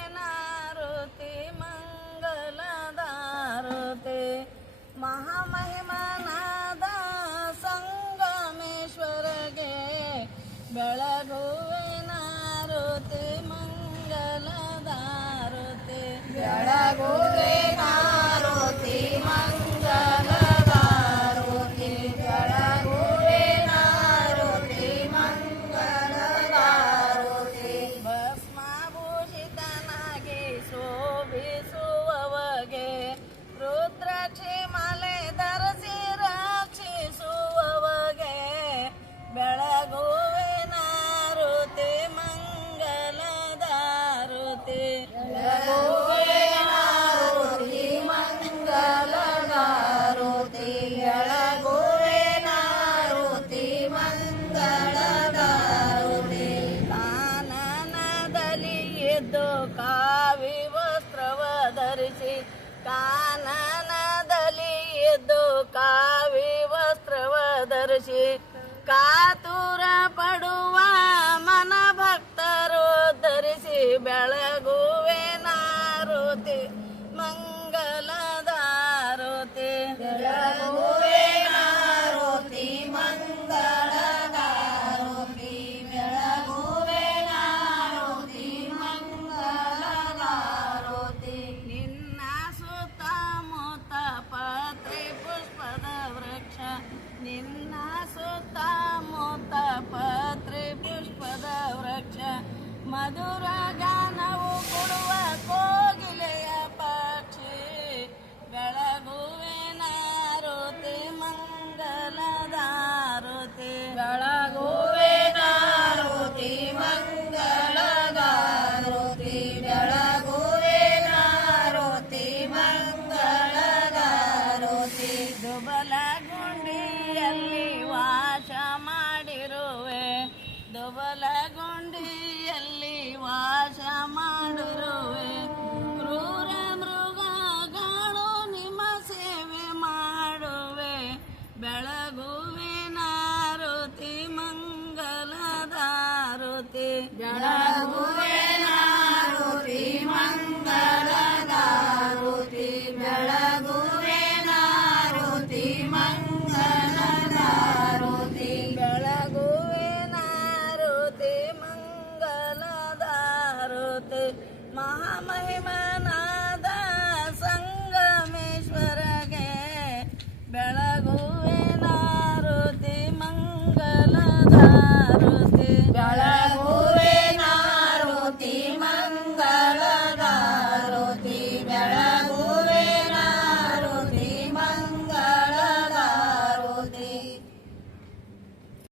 ಬೆಳಗುವೆನಾರುತಿ ಮಂಗಲದಾರುತಿ ಮಹಾಮಹಿಮನಾದ ಸಂಗಮೇಶ್ವರಗೆ ಬೆಳಗುವೆನಾರುತಿ ಮಂಗಲದಾರುತಿ ಬೆಳಗುವೆನಾರುತಿ ಮಂಗಲದಾರುತಿ ಬೆಳಗುವೆನಾರುತಿ ಮಂಗಲದಾರುತಿ ಭಸ್ಮಭೂಷಿತನಾಗಿ ಶೋಭಿಸುವವಗೆ ರುದ್ರಾಕ್ಷಿ ಮಾಲೆ ಧರಿಸಿ ರಕ್ಷಿಸುವವಗೆ ಬೆಳಗುವೆನಾರುತಿ ಮಂಗಲದಾರುತಿ ಬೆಳಗುವೆನಾರುತಿ ಮಂಗಲದಾರುತಿ ಬೆಳಗುವೆನಾರುತಿ ಮಂಗಲದಾರುತಿ ಕಾನನದಲ್ಲಿ ಎದ್ದು ಕಾವಿ ವಸ್ತ್ರವ ಧರಿಸಿ ಕಾನನದಲ್ಲಿ ಎದ್ದು ಕಾವಿ ವಸ್ತ್ರವ ಧರಿಸಿ ಕಾತುರ ಪಡುವ ಮನ ಭಕ್ತರು ಧರಿಸಿ ಬೆಳಗುವೆನಾರುತಿ ಮಂಗಲದಾರುತಿ ಬೆಳಗುವೆನಾರುತಿ ಮಂಗಲದಾರುತಿ ಬೆಳಗುವೆನಾರುತಿ ಮಂಗಲದಾರುತಿ ನಿನ್ನ ಸುತ್ತಮುತ್ತ ಪತ್ರೆ ಪುಷ್ಪದ ವೃಕ್ಷ ನಿನ್ನ ಸುತ್ತಮುತ್ತ ಪತ್ರೆ ಪುಷ್ಪದ ವೃಕ್ಷ ಮಧುರ ಗಾನವು ಕೊಡುವ ಕೋಗಿಲೆಯ ಪಕ್ಷಿ ಬೆಳಗುವೆನಾರುತಿ ಮಂಗಲದಾರುತಿ ಬೆಳಗುವೆನಾರುತಿ ಮಂಗಲದಾರುತಿ ಬೆಳಗುವೆನಾರುತಿ ಮಂಗಲದಾರುತಿ ದುಬಲ ಗುಂಡಿಯಲ್ಲಿ ವಾಸ ಮಾಡಿರುವೆ ದುಬಲ ಗುಂಡಿಯಲ್ಲಿ ವಾಸ ಮಾಡಿರುವೆ ಕ್ರೂರ ಮೃಗಗಳು ನಿಮ್ಮ ಸೇವೆ ಮಾಡುವೆ ಬೆಳಗುವೆನಾರುತಿ ಮಂಗಲದಾರುತಿ ಬೆಳಗುವೆನಾರುತಿ ಮಂಗಲದಾರುತಿ ಬೆಳಗುವೆನಾರುತಿ ಮಂಗಲದಾರುತಿ ಬೆಳಗುವೆನಾರುತಿ ಮಂಗಲದಾರುತಿ ಮಹಾಮಹಿಮ